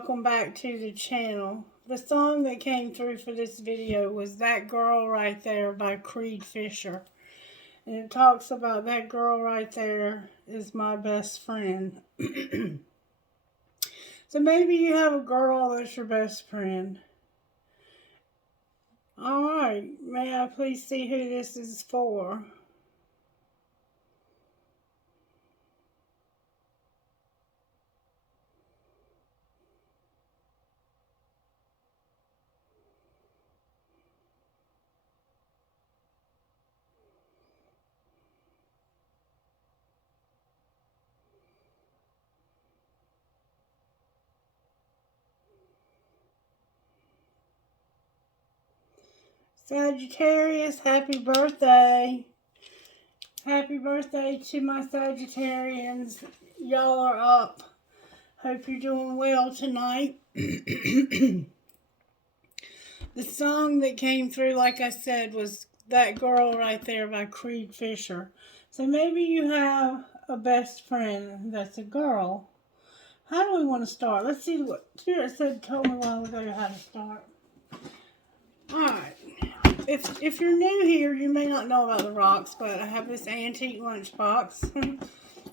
welcome back to the channel. The song that came through for this video was That Girl Right There by Creed Fisher. And it talks about that girl right there is my best friend. So maybe you have a girl that's your best friend. Alright, may I please see who this is for? Sagittarius, happy birthday. Happy birthday to my Sagittarians. Y'all are up. Hope you're doing well tonight. The song that came through, like I said, was That Girl Right There by Creed Fisher. So maybe you have a best friend that's a girl. How do we want to start? Let's see what Spirit told me a while ago how to start. Alright. If you're new here, you may not know about the rocks, but I have this antique lunchbox. And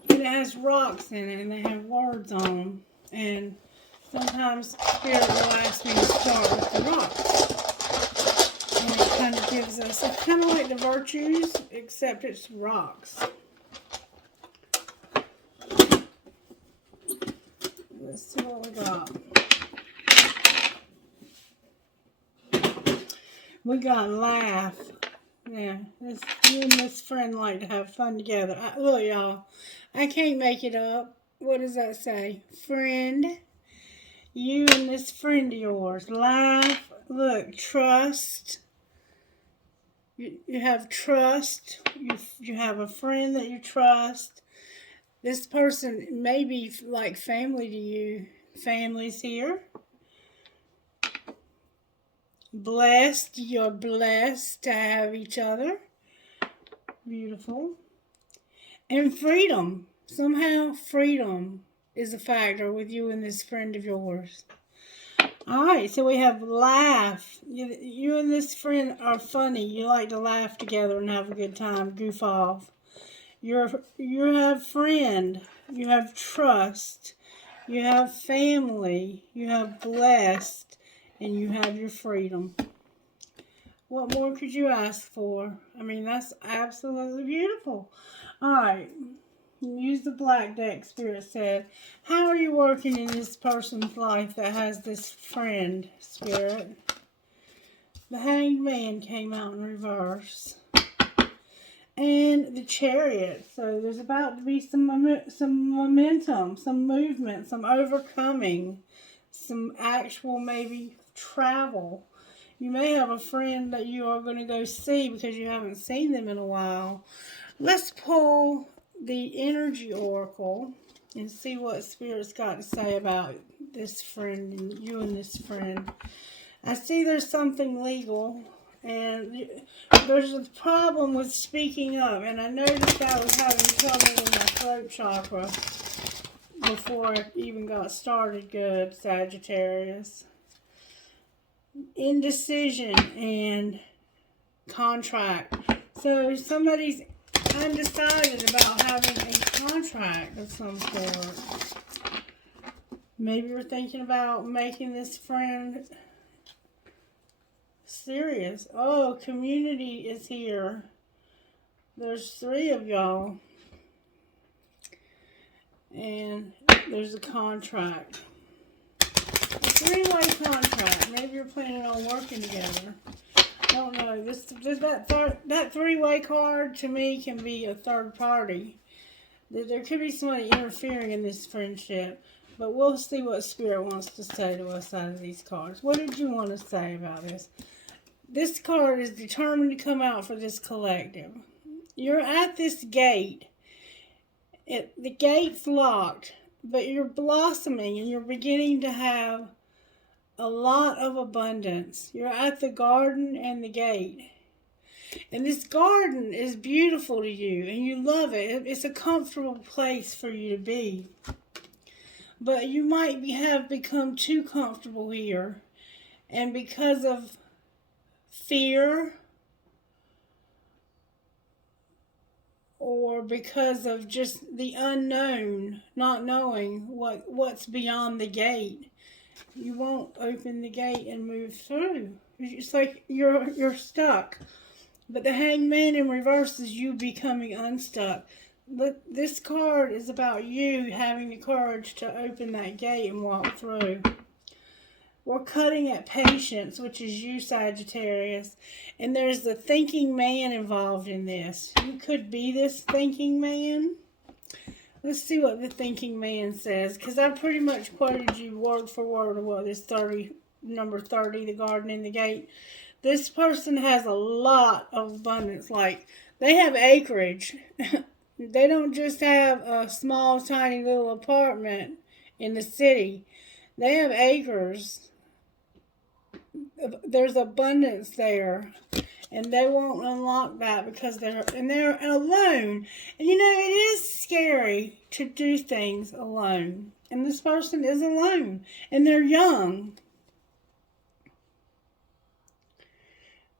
it has rocks in it, and they have words on them. And sometimes Spirit will ask me to start with the rocks. And it kind of gives us, it's kind of like the virtues, except it's rocks. Let's see what we got. We got laugh. Yeah, you and this friend like to have fun together. Look, y'all, I can't make it up. What does that say? Friend. You and this friend of yours. Laugh. Look, trust. You have trust. You have a friend that you trust. This person may be like family to you. Family's here. Blessed, you're blessed to have each other. Beautiful. And freedom. Somehow freedom is a factor with you and this friend of yours. Alright, so we have laugh. You and this friend are funny. You like to laugh together and have a good time, goof off. You have friend. You have trust. You have family. You have blessed. And you have your freedom. What more could you ask for? I mean, that's absolutely beautiful. Alright. Use the black deck, Spirit said. How are you working in this person's life that has this friend, Spirit? The Hanged Man came out in reverse. And the Chariot. So there's about to be some momentum, some movement, some overcoming. Some actual maybe travel. You may have a friend that you are going to go see because you haven't seen them in a while. Let's pull the energy oracle and see what Spirit's got to say about this friend and you and this friend. I see there's something legal and there's a problem with speaking up, and I noticed I was having trouble with my throat chakra before I even got started good, Sagittarius. Indecision and contract. So somebody's undecided about having a contract of some sort. Maybe you're thinking about making this friend serious. Oh, community is here. There's 3 of y'all. And there's a contract. A 3-way contract. Maybe you're planning on working together. I don't know. That 3-way card to me can be a third party. There could be somebody interfering in this friendship. But we'll see what Spirit wants to say to us out of these cards. What did you want to say about this? This card is determined to come out for this collective. You're at this gate. The gate's locked, but you're blossoming and you're beginning to have a lot of abundance. You're at the garden and the gate. And this garden is beautiful to you and you love it. It's a comfortable place for you to be. But you might have become too comfortable here. And because of fear, or because of just the unknown, not knowing what's beyond the gate, you won't open the gate and move through. It's like you're stuck. But the Hangman in reverse is you becoming unstuck. But this card is about you having the courage to open that gate and walk through. We're cutting at patience, which is you, Sagittarius. And there's the thinking man involved in this. You could be this thinking man. Let's see what the thinking man says, because I pretty much quoted you word for word of what this number 30, the garden and the gate. This person has a lot of abundance. Like, they have acreage. They don't just have a small, tiny little apartment in the city. They have acres. There's abundance there, and they won't unlock that because they're alone. And you know, it is scary to do things alone, and this person is alone, and they're young.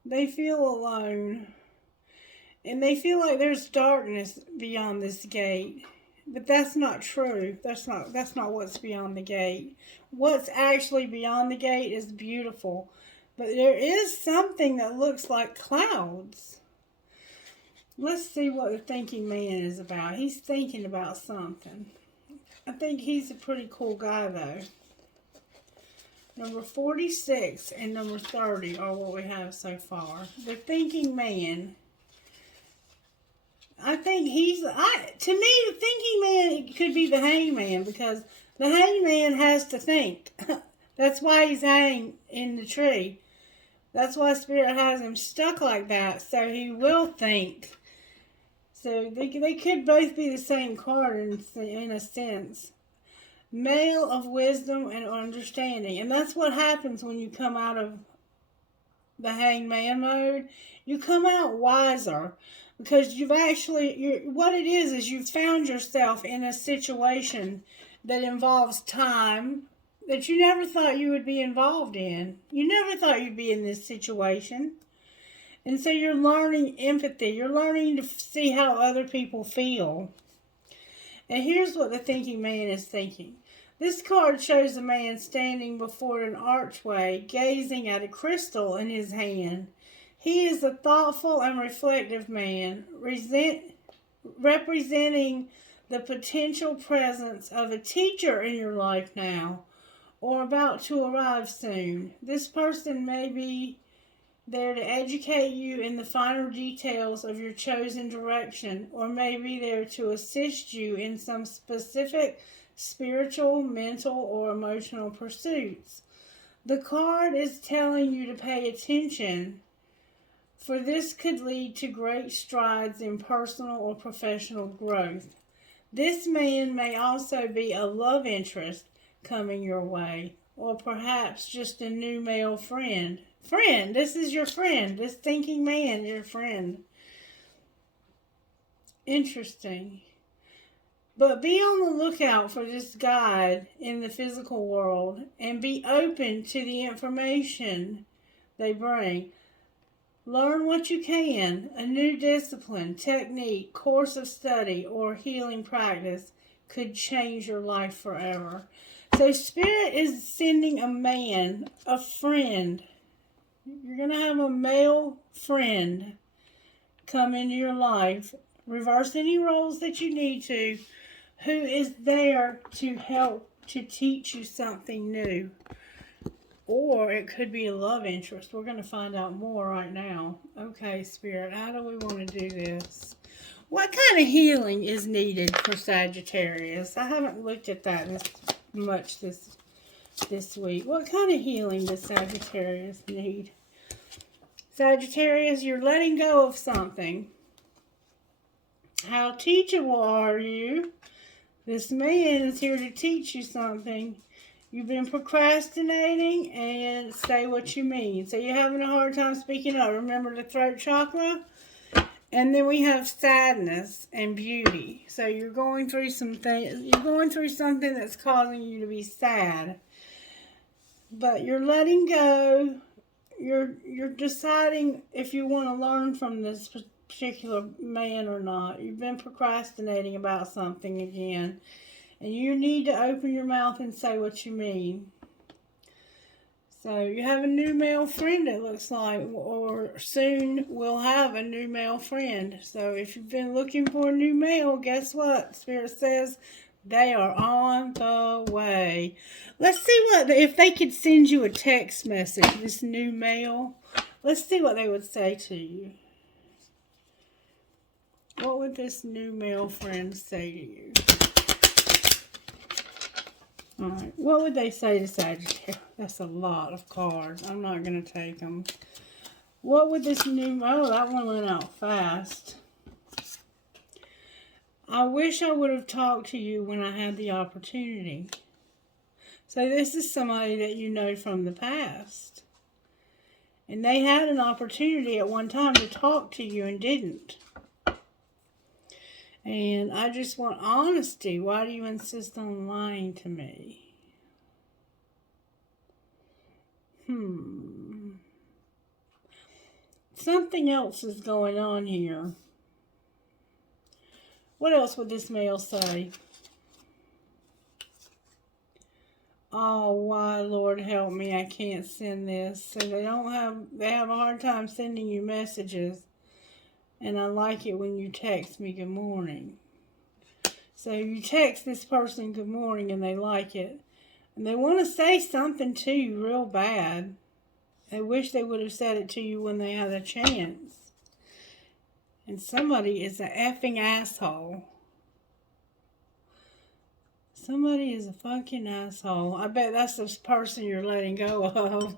They feel alone, and they feel like there's darkness beyond this gate. But that's not true. That's not what's beyond the gate. What's actually beyond the gate is beautiful. But there is something that looks like clouds. Let's see what the thinking man is about. He's thinking about something. I think he's a pretty cool guy, though. Number 46 and number 30 are what we have so far. The thinking man. I think to me, the thinking man could be the hangman, because the hangman has to think. That's why he's hanging in the tree. That's why Spirit has him stuck like that, so he will think. So they could both be the same card in a sense. Male of wisdom and understanding. And that's what happens when you come out of the hangman mode. You come out wiser. Because what it is you've found yourself in a situation that involves time that you never thought you would be involved in. You never thought you'd be in this situation. And so you're learning empathy. You're learning to see how other people feel. And here's what the thinking man is thinking. This card shows a man standing before an archway, gazing at a crystal in his hand. He is a thoughtful and reflective man, representing the potential presence of a teacher in your life now, or about to arrive soon. This person may be there to educate you in the finer details of your chosen direction, or may be there to assist you in some specific spiritual, mental, or emotional pursuits. The card is telling you to pay attention, for this could lead to great strides in personal or professional growth. This man may also be a love interest coming your way, or perhaps just a new male friend. This is your friend. This thinking man is your friend. Interesting. But be on the lookout for this guide in the physical world, and be open to the information they bring. Learn what you can. A new discipline, technique, course of study, or healing practice could change your life forever. So Spirit is sending a man, a friend. You're going to have a male friend come into your life. Reverse any roles that you need to. Who is there to help to teach you something new. Or it could be a love interest. We're going to find out more right now. Okay, Spirit, how do we want to do this? What kind of healing is needed for Sagittarius? I haven't looked at that much this week. What kind of healing does Sagittarius need? Sagittarius, you're letting go of something. How teachable are you? This man is here to teach you something. You've been procrastinating, and say what you mean. So you're having a hard time speaking up. Remember the throat chakra? And then we have sadness and beauty. So you're going through some things. You're going through something that's causing you to be sad. But you're letting go. You're deciding if you want to learn from this particular man or not. You've been procrastinating about something again. And you need to open your mouth and say what you mean. So you have a new male friend, it looks like, or soon we'll have a new male friend. So if you've been looking for a new male, guess what? Spirit says they are on the way. Let's see what, if they could send you a text message, this new male. Let's see what they would say to you. What would this new male friend say to you? Alright, what would they say to Sagittarius? That's a lot of cards. I'm not going to take them. What would this new... Oh, that one went out fast. I wish I would have talked to you when I had the opportunity. So this is somebody that you know from the past. And they had an opportunity at one time to talk to you and didn't. And I just want honesty. Why do you insist on lying to me? Something else is going on here. What else would this male say? Oh, why, Lord, help me. I can't send this. So they have a hard time sending you messages. And I like it when you text me good morning. So you text this person good morning and they like it. And they want to say something to you real bad. They wish they would have said it to you when they had a chance. And somebody is an effing asshole. Somebody is a fucking asshole. I bet that's the person you're letting go of.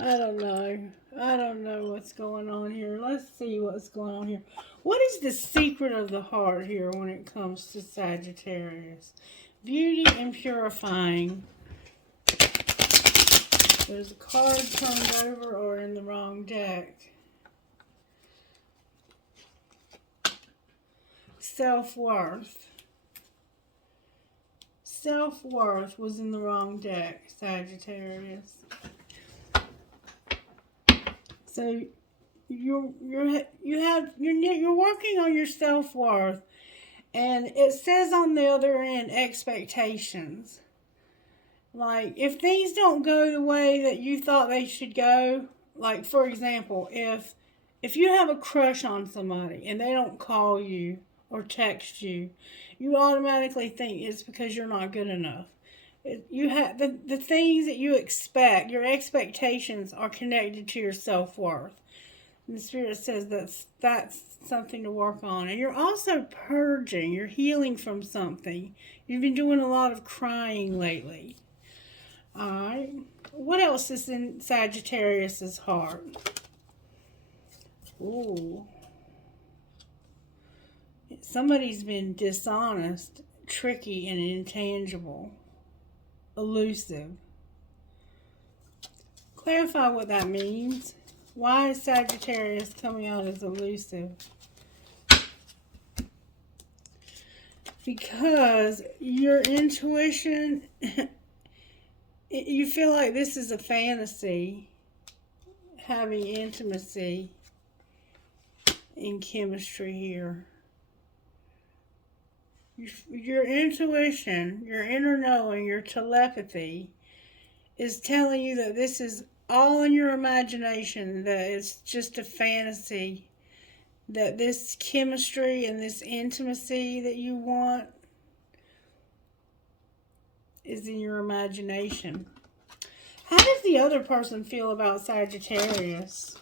I don't know. I don't know what's going on here. Let's see what's going on here. What is the secret of the heart here when it comes to Sagittarius? Beauty and purifying. There's a card turned over or in the wrong deck. Self-worth. Self-worth was in the wrong deck, Sagittarius. So you're working on your self-worth, and it says on the other end expectations. Like if things don't go the way that you thought they should go, like for example, if you have a crush on somebody and they don't call you or text you, you automatically think it's because you're not good enough. You have the things that you expect, your expectations are connected to your self-worth. And the Spirit says that's something to work on. And you're also purging, you're healing from something. You've been doing a lot of crying lately. Alright. What else is in Sagittarius's heart? Ooh. Somebody's been dishonest, tricky, and intangible. Elusive. Clarify what that means. Why is Sagittarius coming out as elusive? Because your intuition, you feel like this is a fantasy, having intimacy and chemistry here. Your intuition, your inner knowing, your telepathy is telling you that this is all in your imagination, that it's just a fantasy, that this chemistry and this intimacy that you want is in your imagination. How does the other person feel about Sagittarius?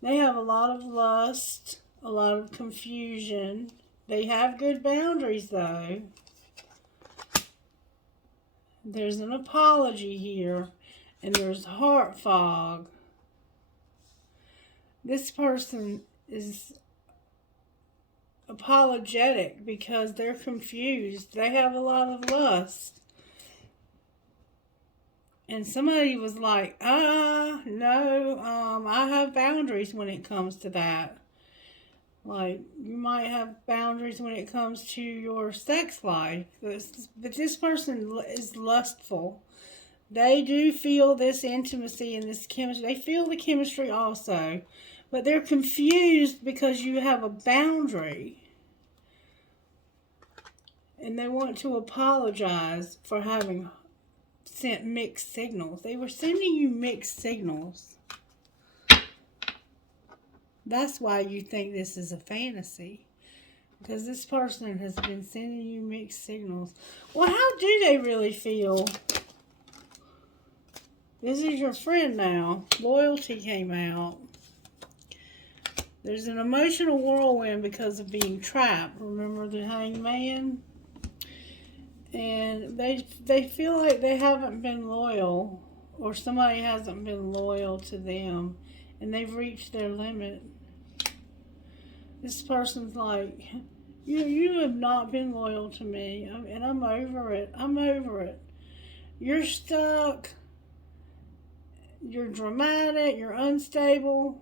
They have a lot of lust, a lot of confusion. They have good boundaries, though. There's an apology here, and there's heart fog. This person is apologetic because they're confused. They have a lot of lust. And somebody was like, no, I have boundaries when it comes to that. Like, you might have boundaries when it comes to your sex life. But this person is lustful. They do feel this intimacy and this chemistry. They feel the chemistry also. But they're confused because you have a boundary. And they want to apologize for having sent mixed signals. They were sending you mixed signals. That's why you think this is a fantasy. Because this person has been sending you mixed signals. Well, how do they really feel? This is your friend now. Loyalty came out. There's an emotional whirlwind because of being trapped. Remember the Hanged Man? And they feel like they haven't been loyal, or somebody hasn't been loyal to them, and they've reached their limit. This person's like, you have not been loyal to me, and I'm over it. I'm over it. You're stuck. You're dramatic. You're unstable,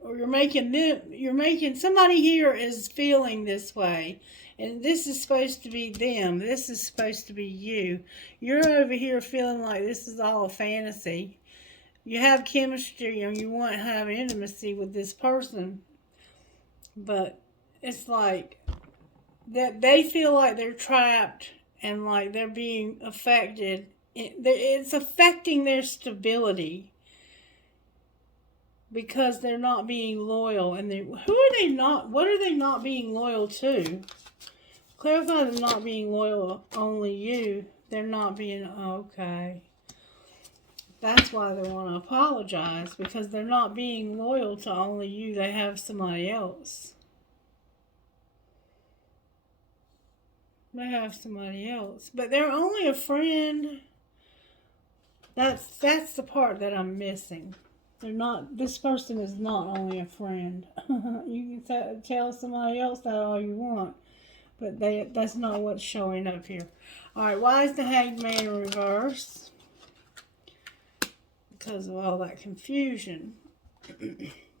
or you're making somebody here is feeling this way. And this is supposed to be them. This is supposed to be you. You're over here feeling like this is all a fantasy. You have chemistry and you want to have intimacy with this person. But it's like that they feel like they're trapped and like they're being affected. It's affecting their stability because they're not being loyal. And who are they not? What are they not being loyal to? Clarify them not being loyal, only you. They're not being, okay. That's why they want to apologize, because they're not being loyal to only you. They have somebody else. They have somebody else. But they're only a friend. That's the part that I'm missing. They're not, this person is not only a friend. You can tell somebody else that all you want. But that's not what's showing up here. Alright, why is the Hanged Man in reverse? Because of all that confusion.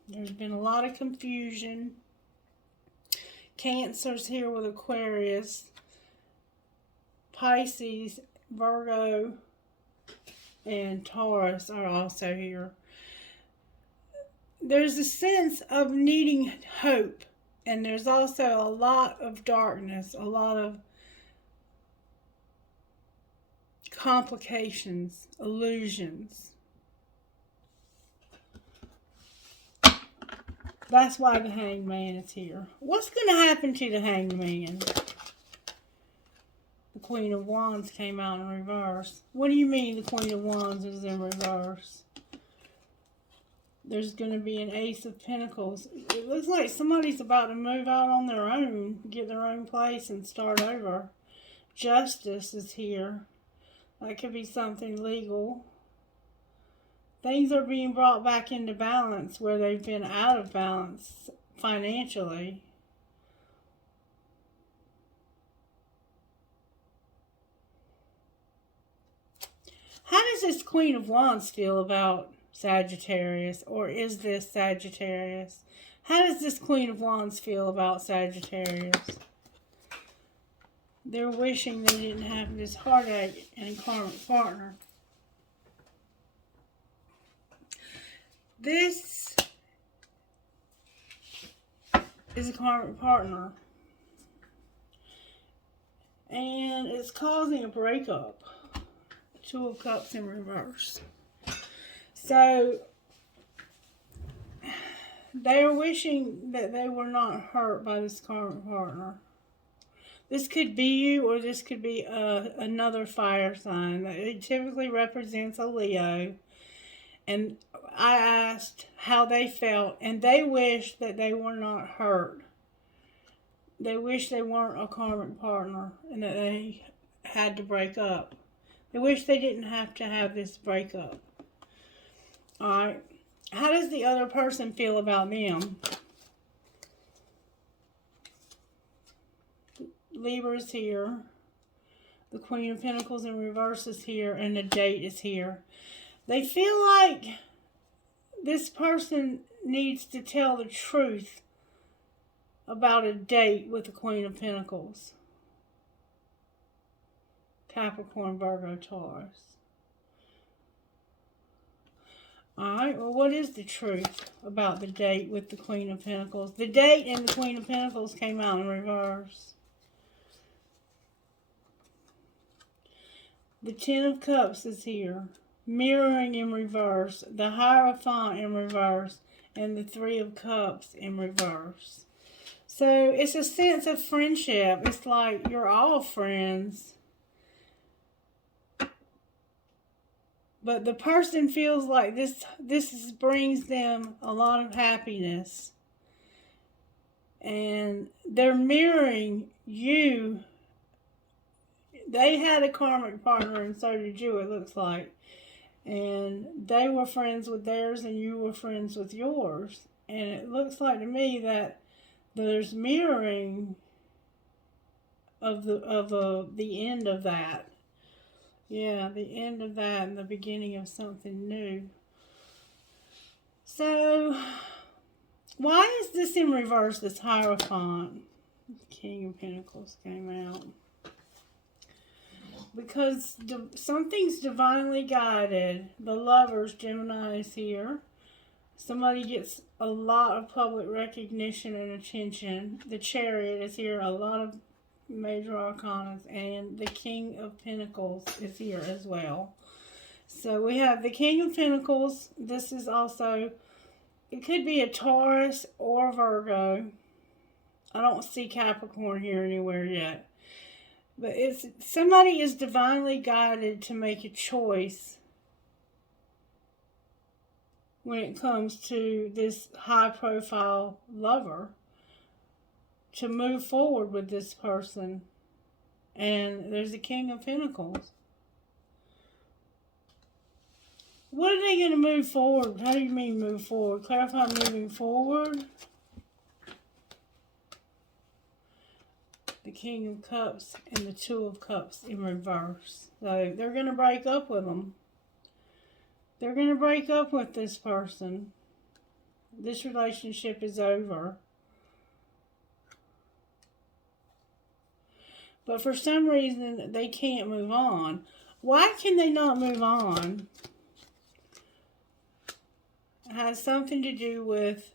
There's been a lot of confusion. Cancer's here with Aquarius. Pisces, Virgo, and Taurus are also here. There's a sense of needing hope. And there's also a lot of darkness, a lot of complications, illusions. That's why the Hanged Man is here. What's going to happen to the Hanged Man? The Queen of Wands came out in reverse. What do you mean the Queen of Wands is in reverse? There's going to be an Ace of Pentacles. It looks like somebody's about to move out on their own, get their own place, and start over. Justice is here. That could be something legal. Things are being brought back into balance where they've been out of balance financially. How does this Queen of Wands feel about Sagittarius, or is this Sagittarius? How does this Queen of Wands feel about Sagittarius? They're wishing they didn't have this heartache and karmic partner. This is a karmic partner. And it's causing a breakup. Two of Cups in reverse. So, they are wishing that they were not hurt by this karmic partner. This could be you, or this could be another fire sign. It typically represents a Leo. And I asked how they felt, and they wished that they were not hurt. They wish they weren't a karmic partner, and that they had to break up. They wish they didn't have to have this breakup. Alright, how does the other person feel about them? Libra's here. The Queen of Pentacles in reverse is here, and the date is here. They feel like this person needs to tell the truth about a date with the Queen of Pentacles. Capricorn, Virgo, Taurus. Alright, well, what is the truth about the date with the Queen of Pentacles? The date and the Queen of Pentacles came out in reverse. The Ten of Cups is here, mirroring in reverse, the Hierophant in reverse, and the Three of Cups in reverse. So it's a sense of friendship. It's like you're all friends. But the person feels like this brings them a lot of happiness. And they're mirroring you. They had a karmic partner, and so did you, it looks like. And they were friends with theirs, and you were friends with yours. And it looks like to me that there's mirroring of the end of that. Yeah, the end of that and the beginning of something new. So, why is this in reverse, this Hierophant? King of Pentacles came out. Because something's divinely guided. The Lovers, Gemini, is here. Somebody gets a lot of public recognition and attention. The Chariot is here. A lot of major arcanas. And the King of Pentacles is here as well. So we have the King of Pentacles. This is also, it could be a Taurus or Virgo. I don't see Capricorn here anywhere yet. But somebody is divinely guided to make a choice when it comes to this high-profile lover to move forward with this person. And there's the King of Pentacles. What are they going to move forward? How do you mean move forward? Clarify moving forward. The King of Cups and the Two of Cups in reverse. So they're going to break up with them. They're going to break up with this person. This relationship is over. But for some reason, they can't move on. Why can they not move on? It has something to do with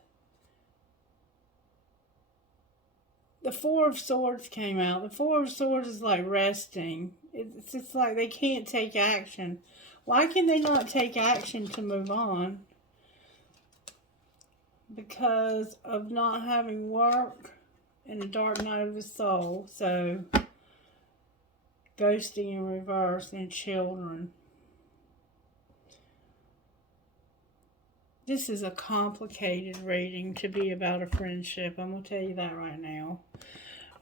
the Four of Swords came out. The Four of Swords is like resting. It's just like they can't take action. Why can they not take action to move on? Because of not having work and the dark night of the soul. So, ghosting in reverse and children. This is a complicated reading to be about a friendship. I'm going to tell you that right now.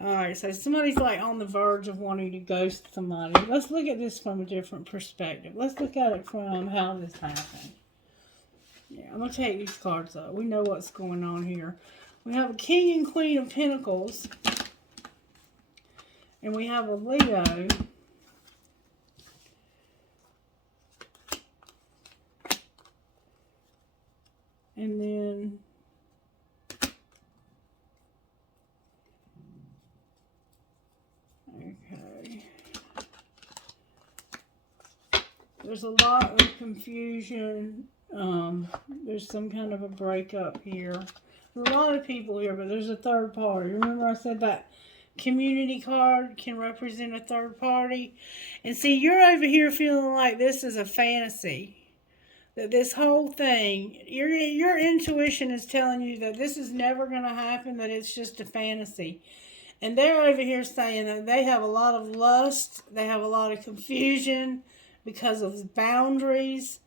Alright, so somebody's like on the verge of wanting to ghost somebody. Let's look at this from a different perspective. Let's look at it from how this happened. Yeah, I'm going to take these cards up. We know what's going on here. We have a King and Queen of Pentacles. And we have a Leo. And then okay. There's a lot of confusion. There's some kind of a breakup here. There's a lot of people here, but there's a third party. Remember I said that community card can represent a third party? And see, you're over here feeling like this is a fantasy. That this whole thing, your intuition is telling you that this is never going to happen, that it's just a fantasy. And they're over here saying that they have a lot of lust, they have a lot of confusion because of boundaries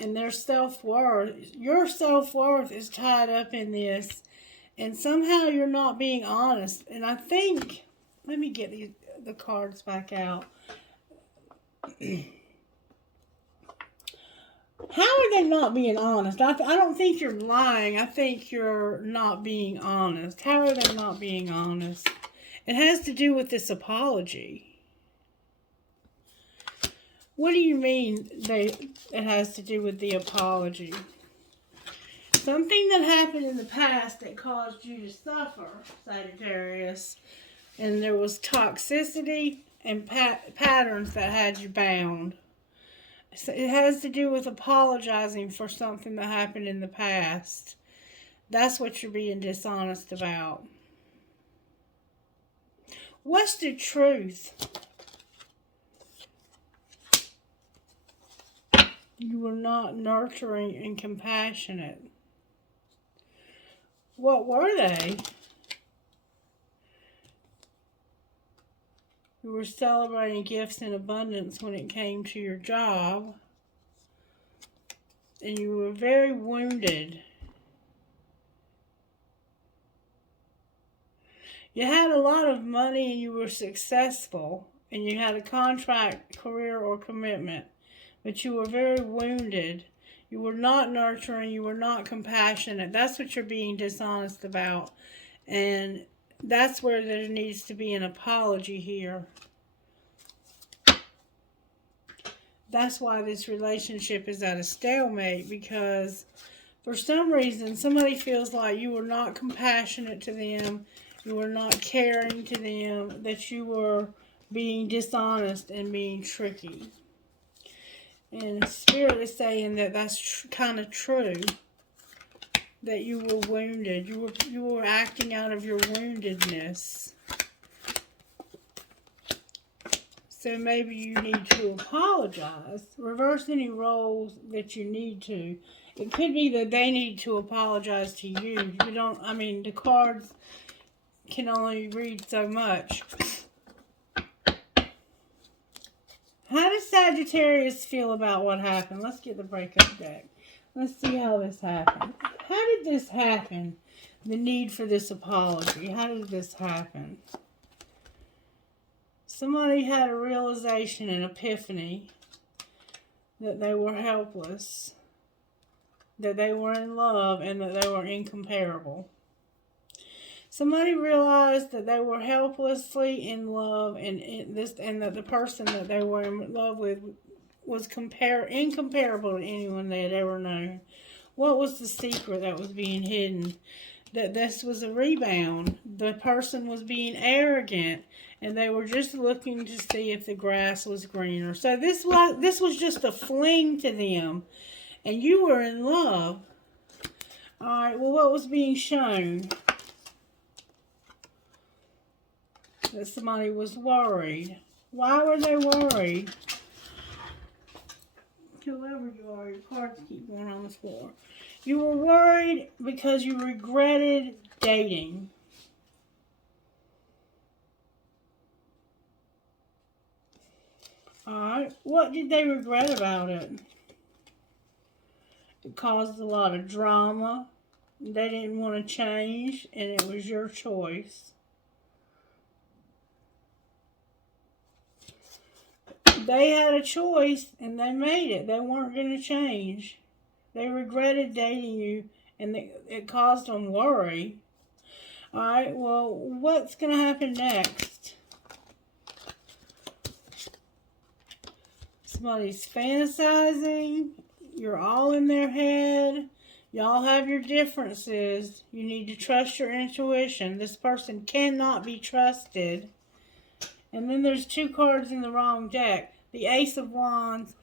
and their self-worth. Your self-worth is tied up in this, and somehow you're not being honest. And I think, let me get the cards back out. How are they not being honest? I don't think you're lying. I think you're not being honest. How are they not being honest? It has to do with this apology. What do you mean it has to do with the apology? Something that happened in the past that caused you to suffer, Sagittarius, and there was toxicity and patterns that had you bound. So it has to do with apologizing for something that happened in the past. That's what you're being dishonest about. What's the truth? You were not nurturing and compassionate. What were they? You were celebrating gifts in abundance when it came to your job. And you were very wounded. You had a lot of money and you were successful. And you had a contract, career, or commitment. But you were very wounded. You were not nurturing. You were not compassionate. That's what you're being dishonest about. And that's where there needs to be an apology here. That's why this relationship is at a stalemate, because for some reason somebody feels like you were not compassionate to them, you were not caring to them, that you were being dishonest and being tricky. And Spirit is saying that that's kind of true, that you were wounded. You were acting out of your woundedness. So maybe you need to apologize. Reverse any roles that you need to. It could be that they need to apologize to you. You don't, I mean, the cards can only read so much. How does Sagittarius feel about what happened? Let's get the breakup deck. Let's see how this happened. How did this happen? The need for this apology. How did this happen? Somebody had a realization, an epiphany, that they were helpless, that they were in love, and that they were incomparable. Somebody realized that they were helplessly in love, and that the person that they were in love with was incomparable to anyone they had ever known. What was the secret that was being hidden? That this was a rebound. The person was being arrogant, and they were just looking to see if the grass was greener. So this was just a fling to them, and you were in love. All right. Well, what was being shown? That somebody was worried. Why were they worried? Whoever you are, your cards keep going on the floor. You were worried because you regretted dating. Alright, what did they regret about it? It caused a lot of drama. They didn't want to change, and it was your choice. They had a choice, and they made it. They weren't going to change. They regretted dating you, and it caused them worry. Alright, well, what's going to happen next? Somebody's fantasizing. You're all in their head. Y'all have your differences. You need to trust your intuition. This person cannot be trusted. And then there's two cards in the wrong deck. The Ace of Wands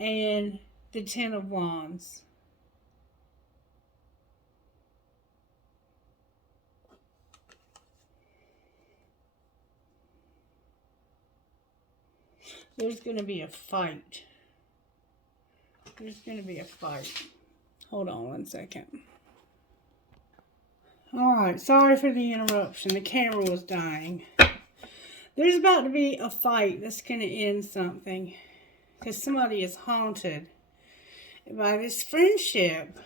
and the Ten of Wands. There's going to be a fight. There's going to be a fight. Hold on one second. Alright, sorry for the interruption. The camera was dying. There's about to be a fight that's going to end something. Because somebody is haunted by this friendship.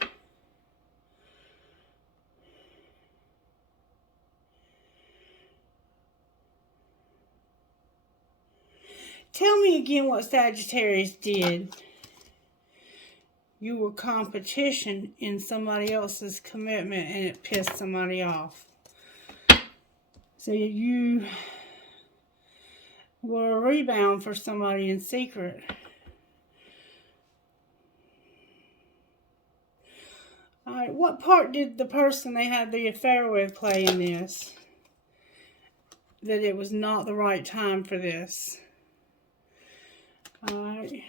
Tell me again what Sagittarius did. You were competition in somebody else's commitment, and it pissed somebody off. So you were a rebound for somebody in secret. Alright, what part did the person they had the affair with play in this? That it was not the right time for this. Alright.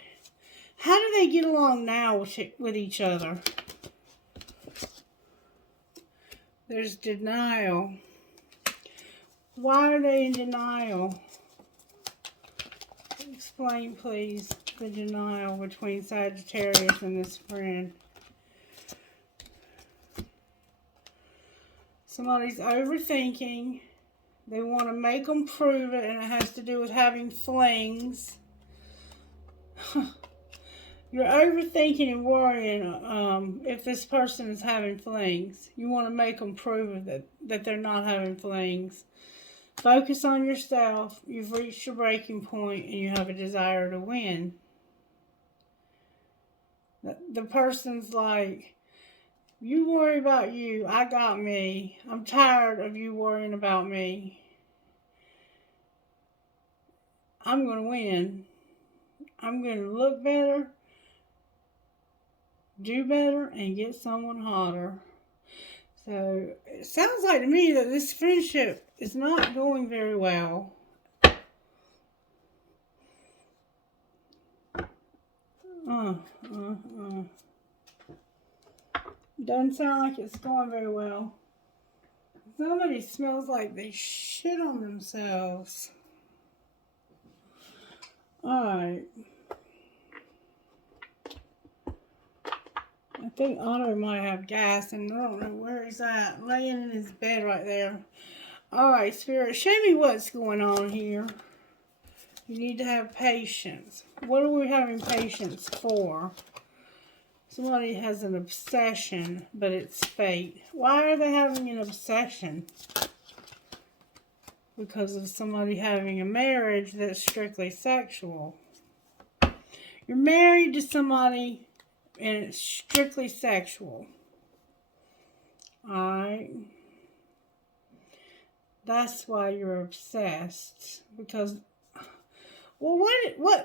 How do they get along now with each other? There's denial. Why are they in denial? Explain, please, the denial between Sagittarius and this friend. Somebody's overthinking. They want to make them prove it, and it has to do with having flings. You're overthinking and worrying if this person is having flings. You want to make them prove that they're not having flings. Focus on yourself. You've reached your breaking point and you have a desire to win. The person's like, you worry about you. I got me. I'm tired of you worrying about me. I'm going to win. I'm going to look better, do better, and get someone hotter. So, it sounds like to me that this friendship is not going very well. Doesn't sound like it's going very well. Somebody smells like they shit on themselves. Alright. I think Otto might have gas, and I don't know where he's at. Laying in his bed right there. Alright, Spirit, show me what's going on here. You need to have patience. What are we having patience for? Somebody has an obsession, but it's fate. Why are they having an obsession? Because of somebody having a marriage that's strictly sexual. You're married to somebody and it's strictly sexual. Alright? That's why you're obsessed. Because, well,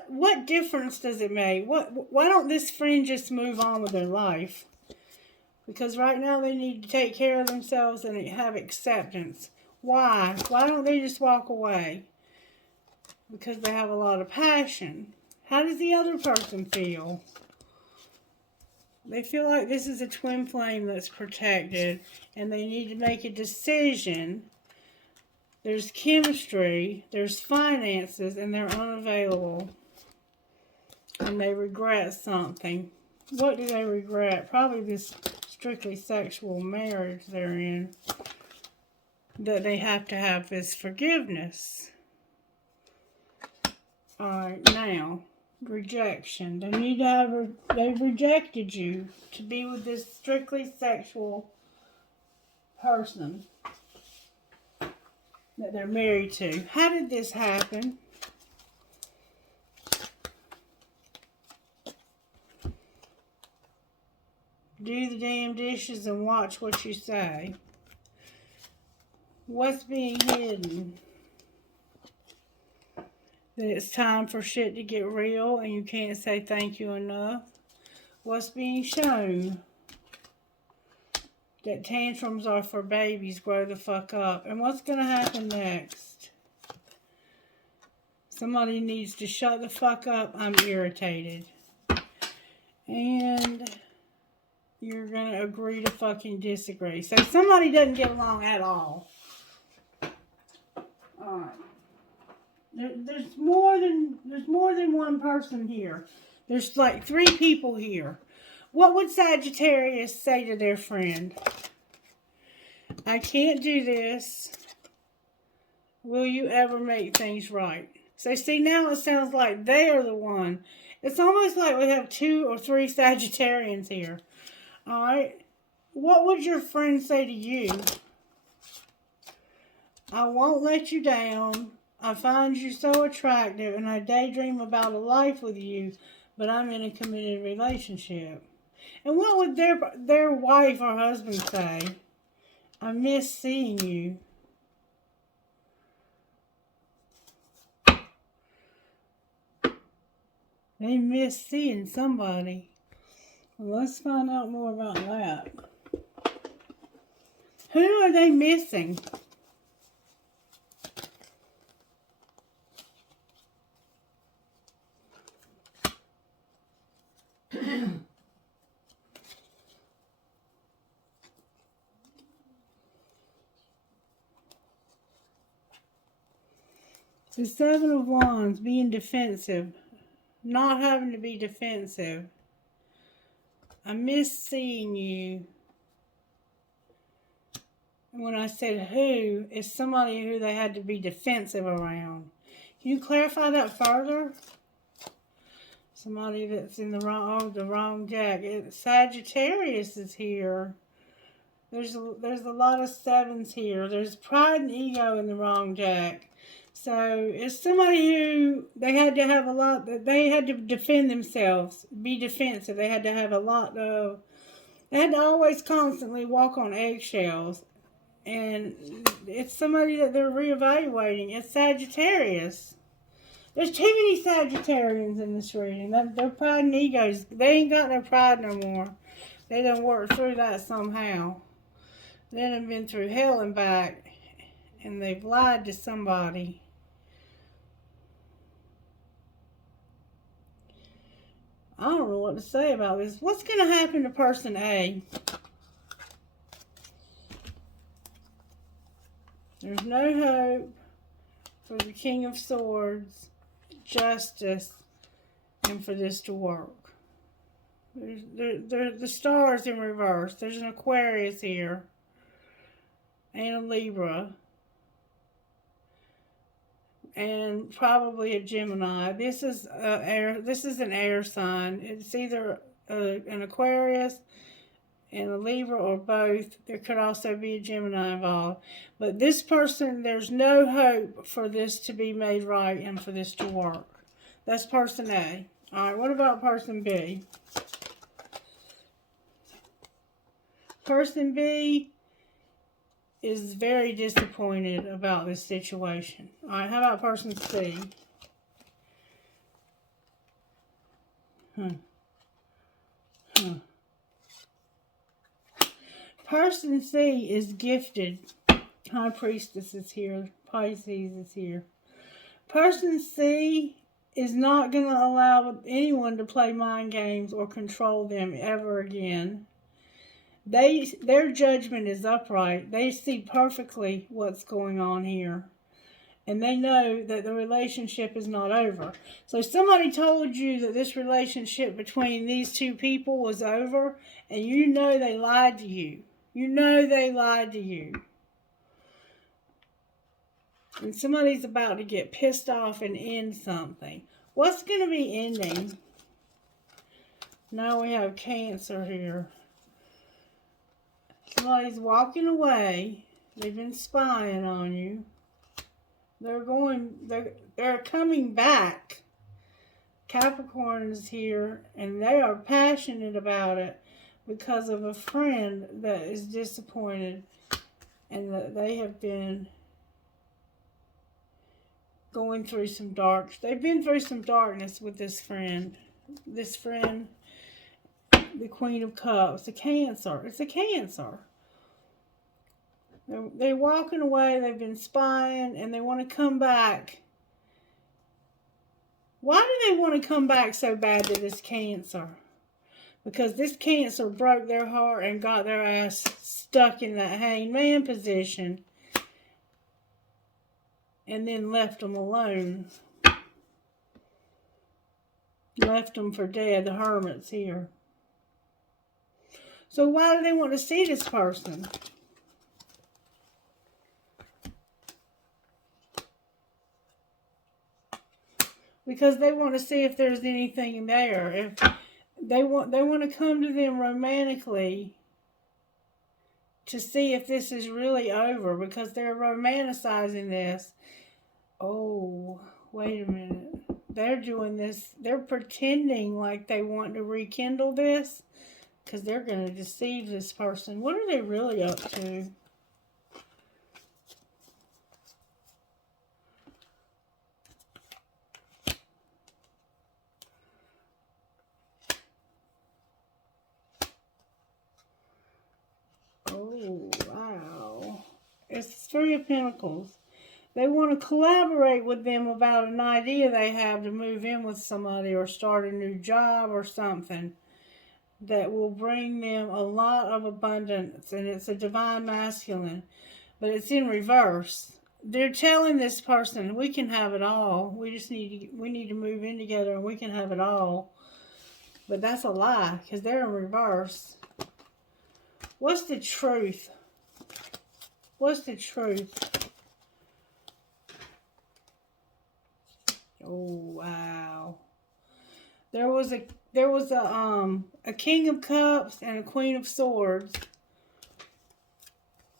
what difference does it make? Why don't this friend just move on with their life? Because right now they need to take care of themselves and have acceptance. Why? Why don't they just walk away? Because they have a lot of passion. How does the other person feel? They feel like this is a twin flame that's protected and they need to make a decision. There's chemistry, there's finances, and they're unavailable. And they regret something. What do they regret? Probably this strictly sexual marriage they're in. That they have to have this forgiveness. Alright, now, rejection. They need to have, they've rejected you to be with this strictly sexual person that they're married to. How did this happen? Do the damn dishes and watch what you say. What's being hidden? That it's time for shit to get real and you can't say thank you enough. What's being shown? That tantrums are for babies, grow the fuck up. And what's going to happen next? Somebody needs to shut the fuck up, I'm irritated. And you're going to agree to fucking disagree. So somebody doesn't get along at all. Alright. There's more than one person here. There's like 3 people here. What would Sagittarius say to their friend? I can't do this. Will you ever make things right? So see, now it sounds like they are the one. It's almost like we have 2 or 3 Sagittarians here. Alright? What would your friend say to you? I won't let you down. I find you so attractive and I daydream about a life with you, but I'm in a committed relationship. And what would their wife or husband say? I miss seeing you. They miss seeing somebody. Well, let's find out more about that. Who are they missing? The Seven of Wands, being defensive. Not having to be defensive. I miss seeing you. When I said who, it's somebody who they had to be defensive around. Can you clarify that further? Somebody that's in the wrong deck. Sagittarius is here. There's a lot of sevens here. There's pride and ego in the wrong deck. So it's somebody who they had to have a lot. They had to defend themselves, be defensive. They had to have a lot of. They had to always constantly walk on eggshells. And it's somebody that they're reevaluating. It's Sagittarius. There's too many Sagittarians in this reading. Their pride and egos, they ain't got no pride no more. They done worked through that somehow. They done been through hell and back. And they've lied to somebody. I don't know what to say about this. What's going to happen to person A? There's no hope for the King of Swords, justice, and for this to work. The stars in reverse. There's an Aquarius here and a Libra and probably a Gemini. This is air. This is an air sign. It's either an Aquarius and a Libra or both. There could also be a Gemini involved. But this person, there's no hope for this to be made right and for this to work. That's person A. All right, what about person B? Person B is very disappointed about this situation. All right, how about person C? Person C is gifted. High Priestess is here. Pisces is here. Person C is not going to allow anyone to play mind games or control them ever again. Their judgment is upright. They see perfectly what's going on here. And they know that the relationship is not over. So somebody told you that this relationship between these two people was over, and you know they lied to you. You know they lied to you. And somebody's about to get pissed off and end something. What's going to be ending? Now we have Cancer here. Somebody's walking away. They've been spying on you. They're coming back. Capricorn is here, and they are passionate about it because of a friend that is disappointed, and that they have been going through some they've been through some darkness with this friend. This friend, the Queen of Cups, a Cancer. It's a Cancer. They're walking away. They've been spying, and they want to come back. Why do they want to come back so bad to this Cancer? Because this Cancer broke their heart and got their ass stuck in that hangman position and then left them alone. Left them for dead. The Hermit's here. So why do they want to see this person? Because they want to see if there's anything there. If they want to come to them romantically to see if this is really over, because they're romanticizing this. Oh, wait a minute. They're doing this. They're pretending like they want to rekindle this because they're going to deceive this person. What are they really up to? Oh, wow. It's Three of Pentacles. They want to collaborate with them about an idea they have to move in with somebody or start a new job or something that will bring them a lot of abundance. And it's a divine masculine, but it's in reverse. They're telling this person, we can have it all. We need to move in together and we can have it all. But that's a lie, because they're in reverse. What's the truth? What's the truth? Oh, wow. There was a King of Cups and a Queen of Swords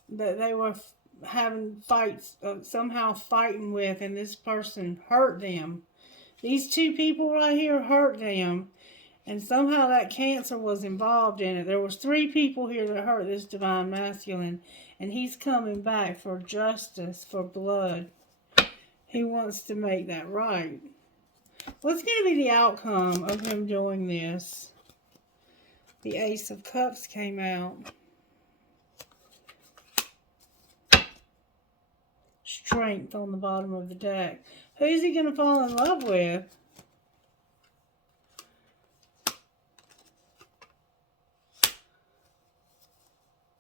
that they were having fights, somehow fighting with, and this person hurt them. These two people right here hurt them, and somehow that Cancer was involved in it. There was 3 people here that hurt this divine masculine, and he's coming back for justice, for blood. He wants to make that right. What's going to be the outcome of him doing this? The Ace of Cups came out. Strength on the bottom of the deck. Who's he going to fall in love with?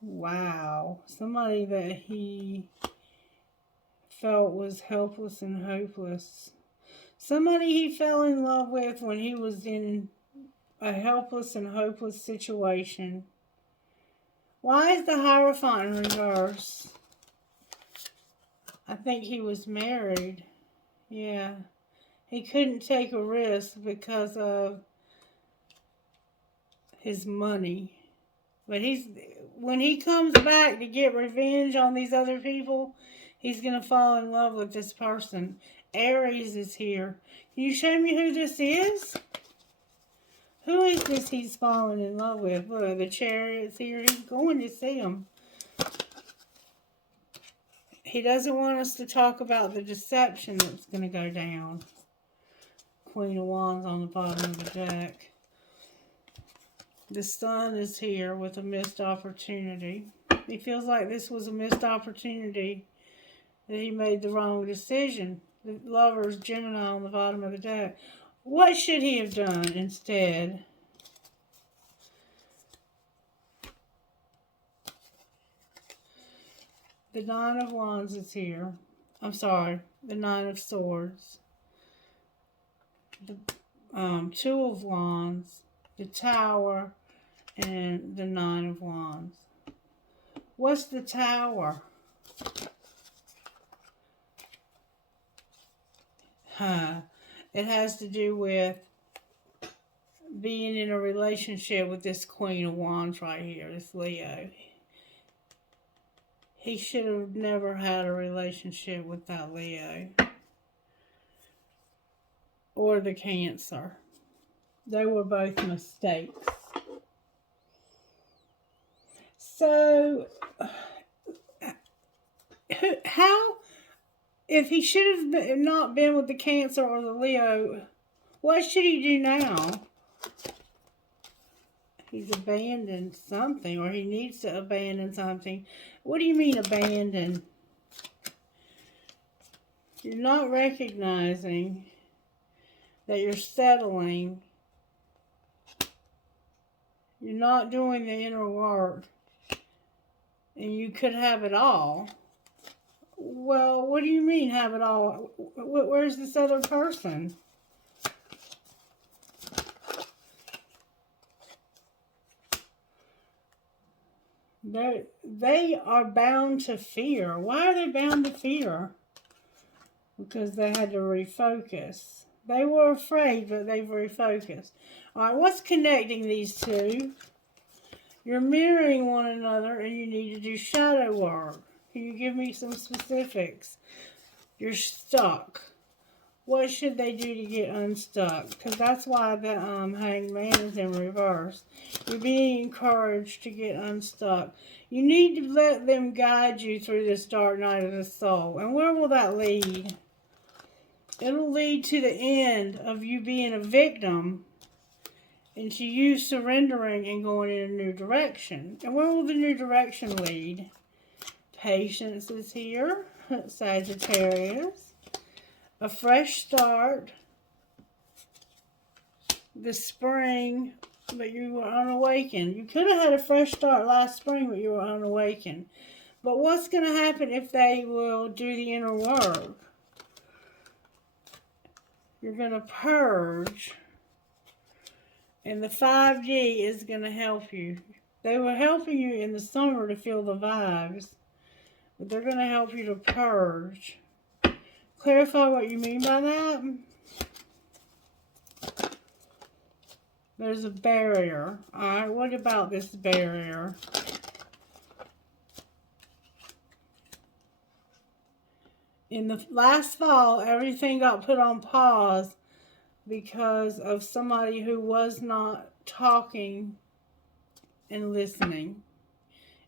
Wow. Somebody that he felt was helpless and hopeless. Somebody he fell in love with when he was in a helpless and hopeless situation. Why is the Hierophant in reverse? I think he was married. Yeah. He couldn't take a risk because of his money. But when he comes back to get revenge on these other people, he's going to fall in love with this person. Aries is here. Can you show me who this is? Who is this he's falling in love with? Look, the Chariot's here. He's going to see him. He doesn't want us to talk about the deception that's going to go down. Queen of Wands on the bottom of the deck. The Sun is here with a missed opportunity. He feels like this was a missed opportunity, that he made the wrong decision. The Lover's Gemini on the bottom of the deck. What should he have done instead? The Nine of Wands is here. I'm sorry, the Nine of Swords. The Two of Wands, the Tower, and the Nine of Wands. What's the Tower? It has to do with being in a relationship with this Queen of Wands right here, this Leo. He should have never had a relationship with that Leo. Or the Cancer. They were both mistakes. So, if he should have not been with the Cancer or the Leo, what should he do now? He's abandoned something, or he needs to abandon something. What do you mean abandon? You're not recognizing that you're settling. You're not doing the inner work. And you could have it all. Well, what do you mean have it all? Where's this other person? They are bound to fear. Why are they bound to fear? Because they had to refocus. They were afraid, but they've refocused. All right, what's connecting these two? You're mirroring one another, and you need to do shadow work. Can you give me some specifics? You're stuck. What should they do to get unstuck? Because that's why the Hanged Man is in reverse. You're being encouraged to get unstuck. You need to let them guide you through this dark night of the soul. And where will that lead? It'll lead to the end of you being a victim and to you surrendering and going in a new direction. And where will the new direction lead? Patience is here, Sagittarius. A fresh start. The spring, but you were unawakened. You could have had a fresh start last spring, but you were unawakened. But what's going to happen if they will do the inner work? You're going to purge. And the 5G is going to help you. They were helping you in the summer to feel the vibes. But they're going to help you to purge. Clarify what you mean by that. There's a barrier. Alright, what about this barrier? In the last fall, everything got put on pause because of somebody who was not talking and listening.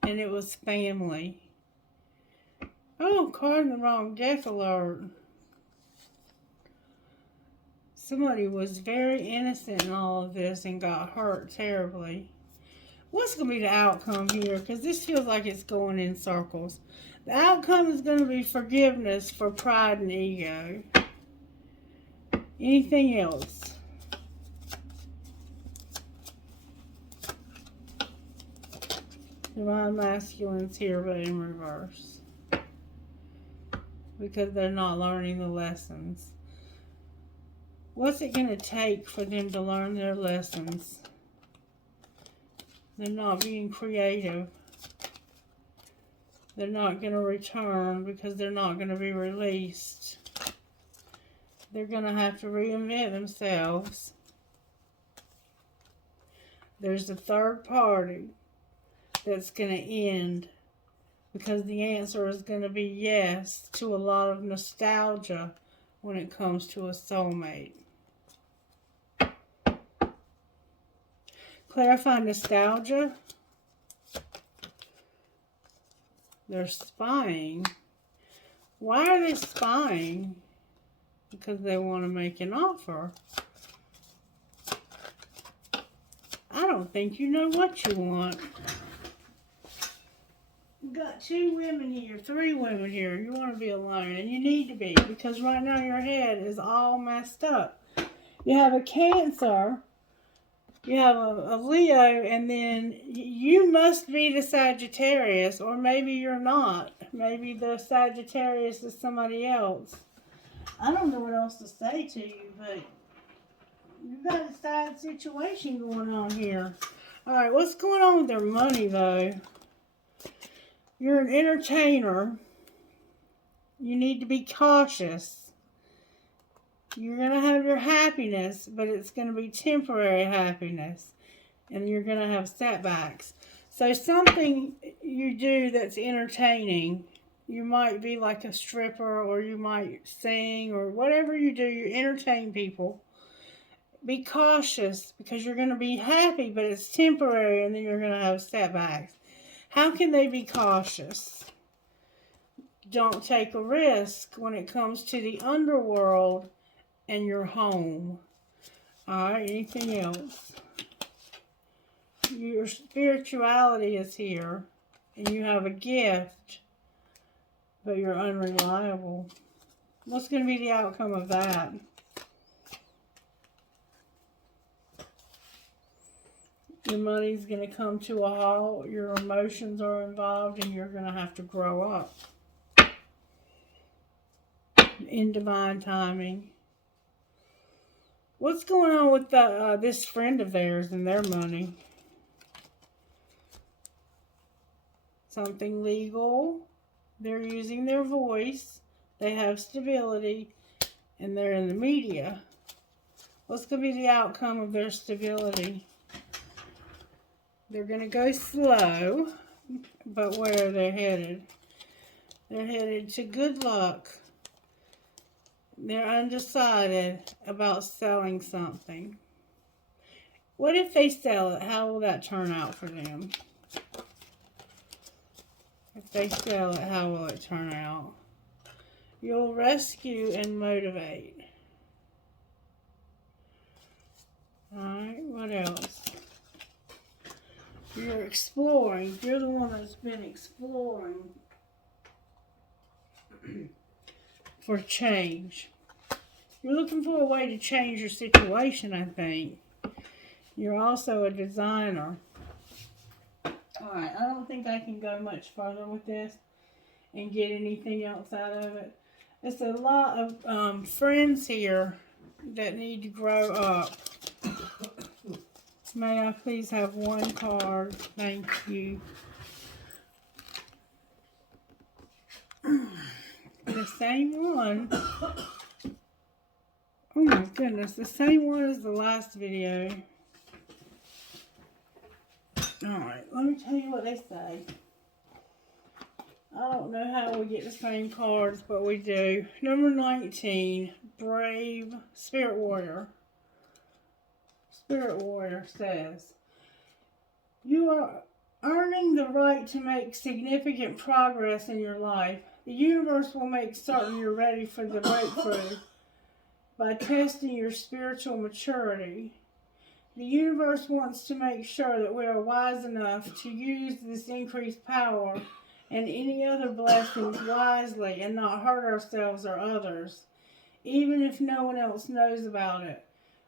And it was family. Oh, card in the wrong deck alert. Somebody was very innocent in all of this and got hurt terribly. What's going to be the outcome here? Because this feels like it's going in circles. The outcome is going to be forgiveness for pride and ego. Anything else? Divine Masculine's here, but in reverse. Because they're not learning the lessons. What's it going to take for them to learn their lessons? They're not being creative. They're not going to return because they're not going to be released. They're going to have to reinvent themselves. There's a third party that's going to end because the answer is going to be yes to a lot of nostalgia when it comes to a soulmate. Clarify nostalgia. They're spying. Why are they spying? Because they want to make an offer. I don't think you know what you want. You've got 2 women here, 3 women here. You want to be alone, and you need to be, because right now your head is all messed up. You have a Cancer. You have a Leo, and then you must be the Sagittarius, or maybe you're not. Maybe the Sagittarius is somebody else. I don't know what else to say to you, but you've got a sad situation going on here. Alright, what's going on with their money, though? You're an entertainer. You need to be cautious. You're going to have your happiness, but it's going to be temporary happiness. And you're going to have setbacks. So something you do that's entertaining, you might be like a stripper, or you might sing, or whatever you do, you entertain people. Be cautious, because you're going to be happy, but it's temporary, and then you're going to have setbacks. How can they be cautious? Don't take a risk when it comes to the underworld and your home. Alright, anything else? Your spirituality is here, and you have a gift, but you're unreliable. What's going to be the outcome of that? Your money's going to come to a halt, your emotions are involved, and you're going to have to grow up. In divine timing. What's going on with this friend of theirs and their money? Something legal. They're using their voice. They have stability. And they're in the media. What's going to be the outcome of their stability? They're going to go slow. But where are they headed? They're headed to good luck. They're undecided about selling something. What if they sell it? How will that turn out for them? If they sell it, how will it turn out? You'll rescue and motivate. Alright, what else? You're exploring. You're the one that's been exploring for change. You're looking for a way to change your situation, I think. You're also a designer. Alright, I don't think I can go much further with this and get anything else out of it. It's a lot of friends here that need to grow up. May I please have one card? Thank you. The same one. Oh my goodness, the same one as the last video. Alright, let me tell you what they say. I don't know how we get the same cards, but we do. Number 19, Brave Spirit Warrior. Spirit Warrior says, you are earning the right to make significant progress in your life. The universe will make certain you're ready for the breakthrough by testing your spiritual maturity. The universe wants to make sure that we are wise enough to use this increased power and any other blessings wisely and not hurt ourselves or others, even if no one else knows about it.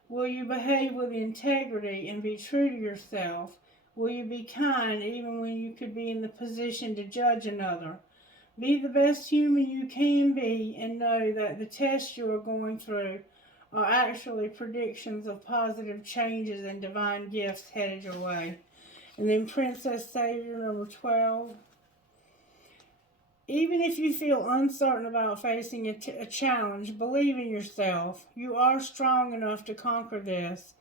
Will you behave with integrity and be true to yourself? Will you be kind even when you could be in the position to judge another? Be the best human you can be and know that the tests you are going through are actually predictions of positive changes and divine gifts headed your way. And then Princess Savior, number 12. Even if you feel uncertain about facing a challenge, believe in yourself. You are strong enough to conquer this.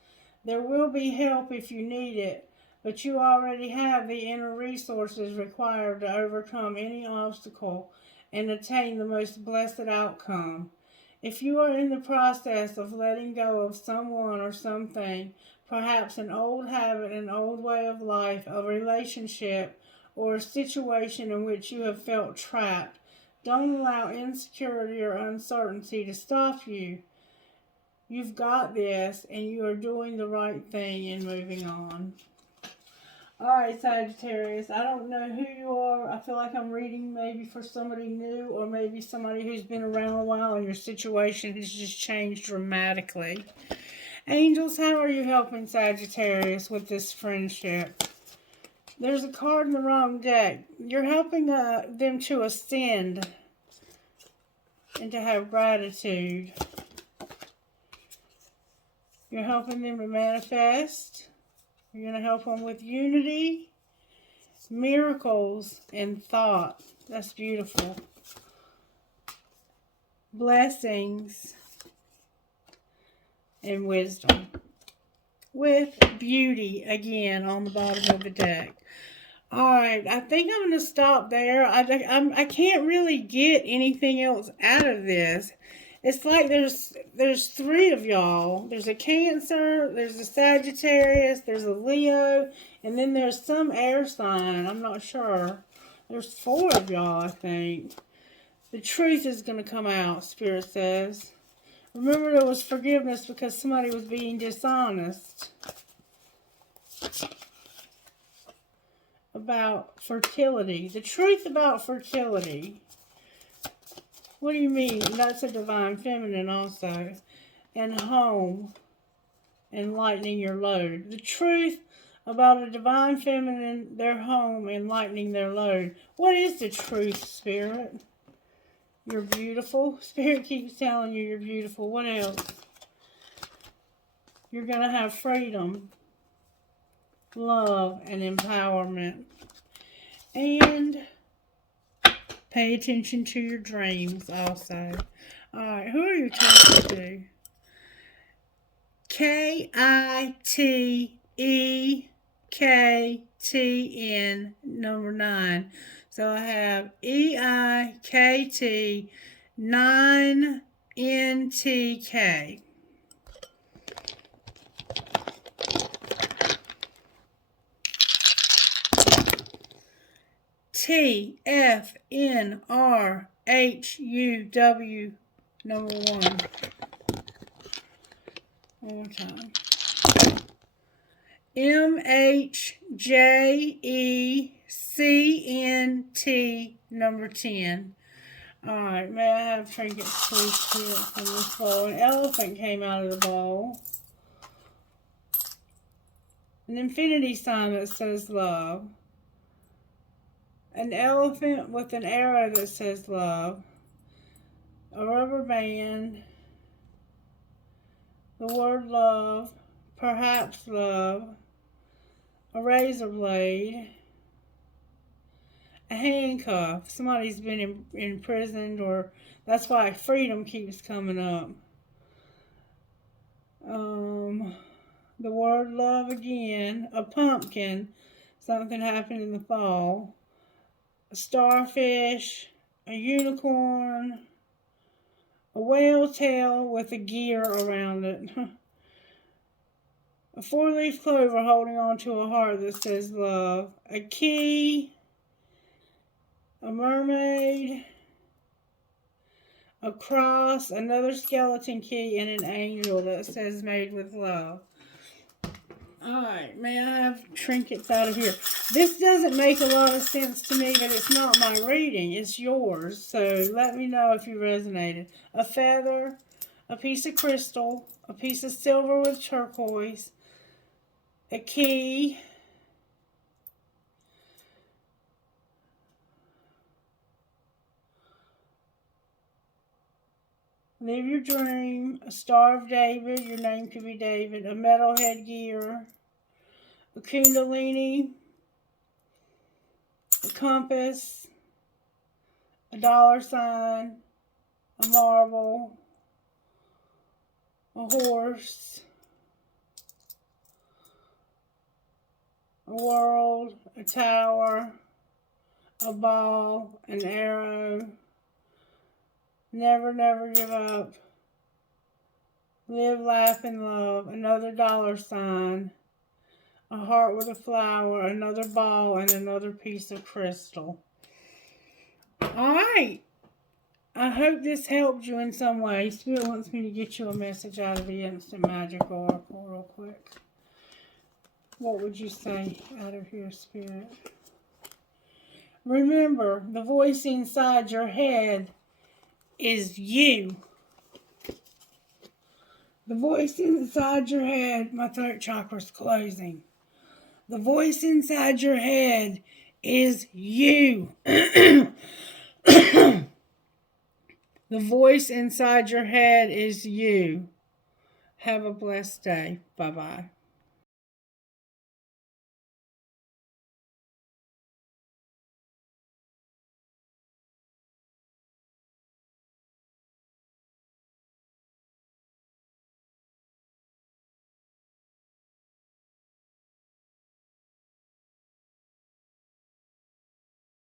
There will be help if you need it, but you already have the inner resources required to overcome any obstacle and attain the most blessed outcome. If you are in the process of letting go of someone or something, perhaps an old habit, an old way of life, a relationship, or a situation in which you have felt trapped, don't allow insecurity or uncertainty to stop you. You've got this, and you are doing the right thing and moving on. Alright, Sagittarius, I don't know who you are. I feel like I'm reading maybe for somebody new or maybe somebody who's been around a while and your situation has just changed dramatically. Angels, how are you helping Sagittarius with this friendship? There's a card in the wrong deck. You're helping them to ascend and to have gratitude. You're helping them to manifest. You're going to help them with unity, miracles, and thought. That's beautiful. Blessings and wisdom. With beauty again on the bottom of the deck. Alright, I think I'm going to stop there. I can't really get anything else out of this. It's like there's three of y'all. There's a Cancer, there's a Sagittarius, there's a Leo, and then there's some air sign. I'm not sure. There's four of y'all, I think. The truth is going to come out, Spirit says. Remember, there was forgiveness because somebody was being dishonest about fertility. The truth about fertility. What do you mean? That's a divine feminine also. And home. And lightening your load. The truth about a divine feminine, their home, and lightening their load. What is the truth, Spirit? You're beautiful. Spirit keeps telling you you're beautiful. What else? You're going to have freedom, love, and empowerment. And pay attention to your dreams also. Alright, who are you talking to? KITEKTN number 9. So I have EIKT 9NTK. TFNRHUW number 1. One more time. MHJECNT number 10. Alright, may I have trinkets, please, Spirit, from this bowl? An elephant came out of the bowl. An infinity sign that says love. An elephant with an arrow that says love. A rubber band. The word love. Perhaps love. A razor blade. A handcuff. Somebody's been imprisoned, or that's why freedom keeps coming up. The word love again. A pumpkin. Something happened in the fall. A starfish. A unicorn. A whale tail with a gear around it. A 4-leaf clover holding on to a heart that says love. A key. A mermaid. A cross, another skeleton key, and an angel that says made with love. Alright, may I have trinkets out of here? This doesn't make a lot of sense to me, but it's not my reading. It's yours. So let me know if you resonated. A feather, a piece of crystal, a piece of silver with turquoise, a key, live your dream, a Star of David, your name could be David, a metal headgear, a kundalini, a compass, a dollar sign, a marble, a horse, a world, a tower, a ball, an arrow, never, never give up, live, laugh, and love, another dollar sign, a heart with a flower, another ball, and another piece of crystal. Alright. I hope this helped you in some way. Spirit wants me to get you a message out of the Instant Magic Oracle real quick. What would you say out of here, Spirit? Remember, the voice inside your head is you. The voice inside your head, my throat chakra's closing. The voice inside your head is you. The voice inside your head is you. Have a blessed day. Bye-bye.